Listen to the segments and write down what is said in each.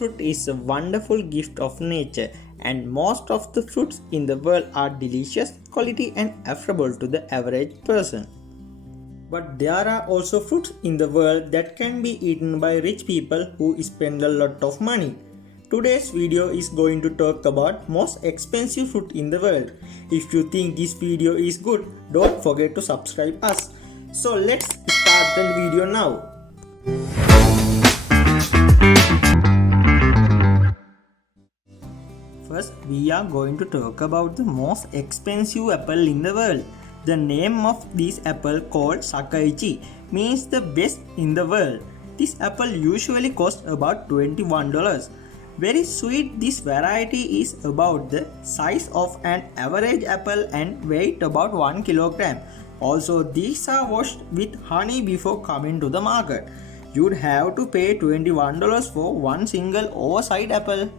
fruit is a wonderful gift of nature, and most of the fruits in the world are delicious, quality, and affordable to the average person. But there are also fruits in the world that can be eaten by rich people who spend a lot of money. Today's video is going to talk about most expensive fruit in the world. If you think this video is good, don't forget to subscribe us. So let's start the video now. First, we are going to talk about the most expensive apple in the world. The name of this apple called Sakaichi means the best in the world. This apple usually costs about $21. Very sweet, this variety is about the size of an average apple and weight about 1 kilogram. Also, these are washed with honey before coming to the market. You'd have to pay $21 for one single oversized apple.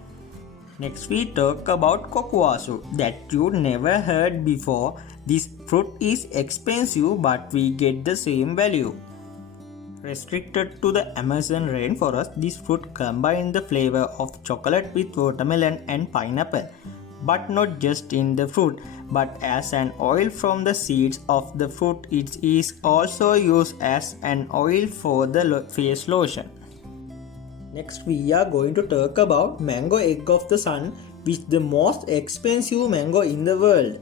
Next we talk about kokuasu that you never heard before. This fruit is expensive but we get the same value. Restricted to the Amazon rainforest, this fruit combines the flavor of chocolate with watermelon and pineapple. But not just in the fruit, but as an oil from the seeds of the fruit, it is also used as an oil for the face lotion. Next we are going to talk about mango egg of the sun, which is the most expensive mango in the world.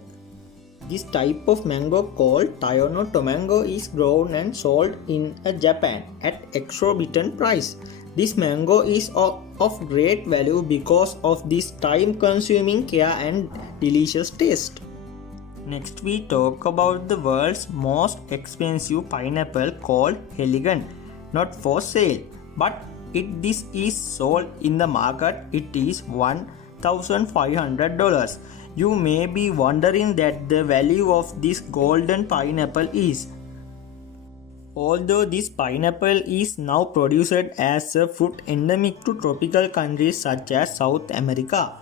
This type of mango called Toyono mango is grown and sold in Japan at exorbitant price. This mango is of great value because of this time-consuming care and delicious taste. Next we talk about the world's most expensive pineapple called Heligan. Not for sale, but this is sold in the market. It is $1,500. You may be wondering that the value of this golden pineapple is. Although this pineapple is now produced as a fruit endemic to tropical countries such as South America,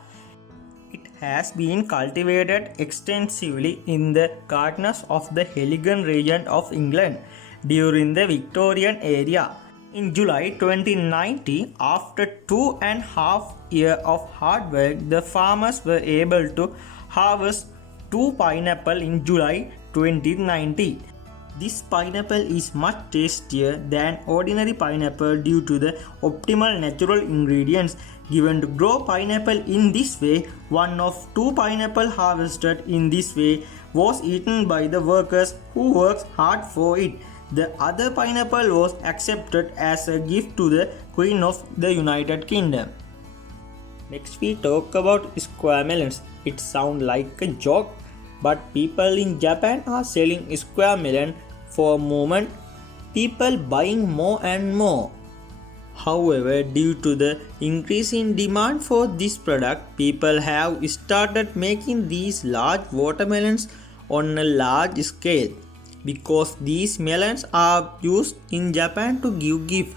it has been cultivated extensively in the gardens of the Heligan region of England during the Victorian era. In July 2019, after 2.5 years of hard work, the farmers were able to harvest 2 pineapple in July 2019. This pineapple is much tastier than ordinary pineapple due to the optimal natural ingredients given to grow pineapple in this way. One of 2 pineapple harvested in this way was eaten by the workers who worked hard for it. The other pineapple was accepted as a gift to the Queen of the United Kingdom. Next we talk about square melons. It sounds like a joke, but people in Japan are selling square melon for a moment. People buying more and more. However, due to the increase in demand for this product, people have started making these large watermelons on a large scale. Because these melons are used in Japan to give gifts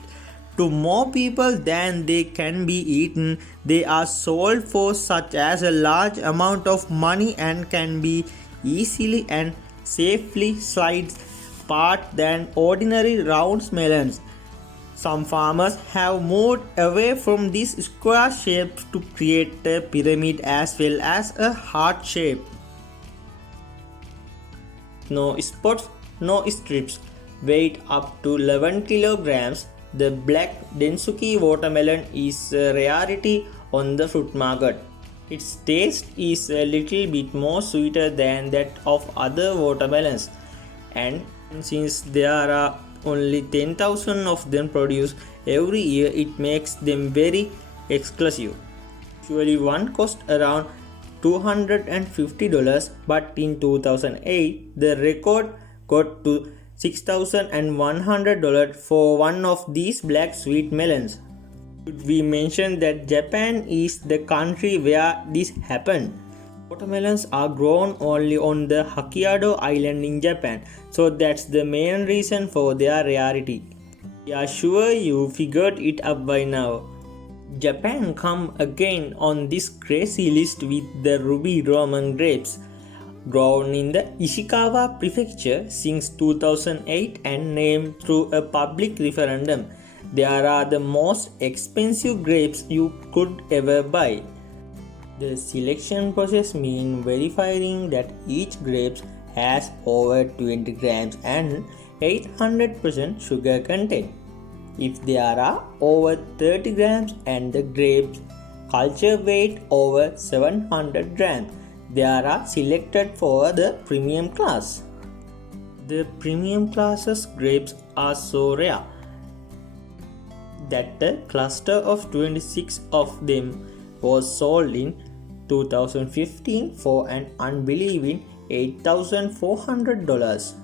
to more people than they can be eaten, they are sold for such as a large amount of money and can be easily and safely sliced apart than ordinary round melons. Some farmers have moved away from these square shapes to create a pyramid as well as a heart shape. No spots, no strips, weight up to 11 kilograms. The black Densuki watermelon is a rarity on the fruit market. Its taste is a little bit more sweeter than that of other watermelons, and since there are only 10,000 of them produced every year, it makes them very exclusive. Usually one costs around $250, but in 2008 the record got to $6,100 for one of these black sweet melons. Should we mention that Japan is the country where this happened? Watermelons are grown only on the Hokkaido island in Japan, so that's the main reason for their rarity. We are sure you figured it out by now. Japan come again on this crazy list with the ruby Roman grapes, grown in the Ishikawa prefecture since 2008 and named through a public referendum. There are the most expensive grapes you could ever buy. The selection process means verifying that each grape has over 20 grams and 800% sugar content. If there are over 30 grams and the grapes culture weight over 700 grams, they are selected for the premium class. The premium classes grapes are so rare that a cluster of 26 of them was sold in 2015 for an unbelieving $8,400.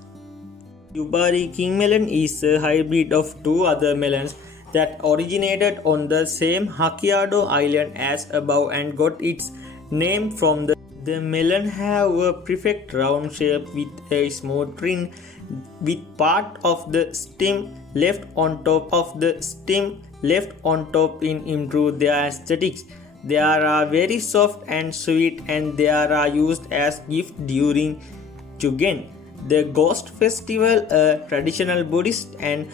Yubari King melon is a hybrid of two other melons that originated on the same Hokkaido island as above and got its name from the melon have a perfect round shape with a smooth rind with part of the stem left on top of the stem left on top in improve their aesthetics. They are very soft and sweet and they are used as gift during Chugen, the Ghost Festival, a traditional Buddhist and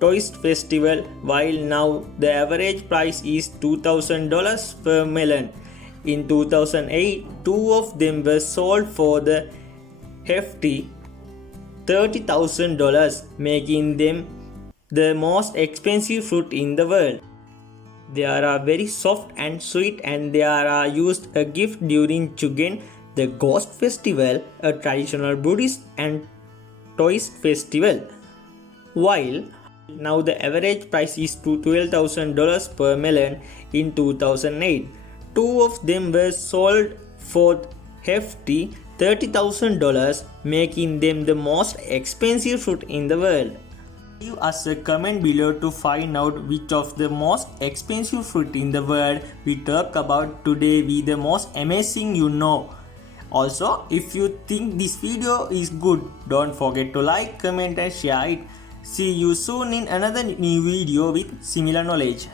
Taoist festival, while now the average price is $2,000 per melon. In 2008, two of them were sold for the hefty $30,000, making them the most expensive fruit in the world. They are very soft and sweet and they are used a gift during Chugen, the Ghost Festival, a traditional Buddhist and Taoist festival. While now the average price is $12,000 per melon in 2008. Two of them were sold for hefty $30,000, making them the most expensive fruit in the world. Leave us a comment below to find out which of the most expensive fruit in the world we talk about today be the most amazing you know. Also, if you think this video is good, don't forget to like, comment and share it. See you soon in another new video with similar knowledge.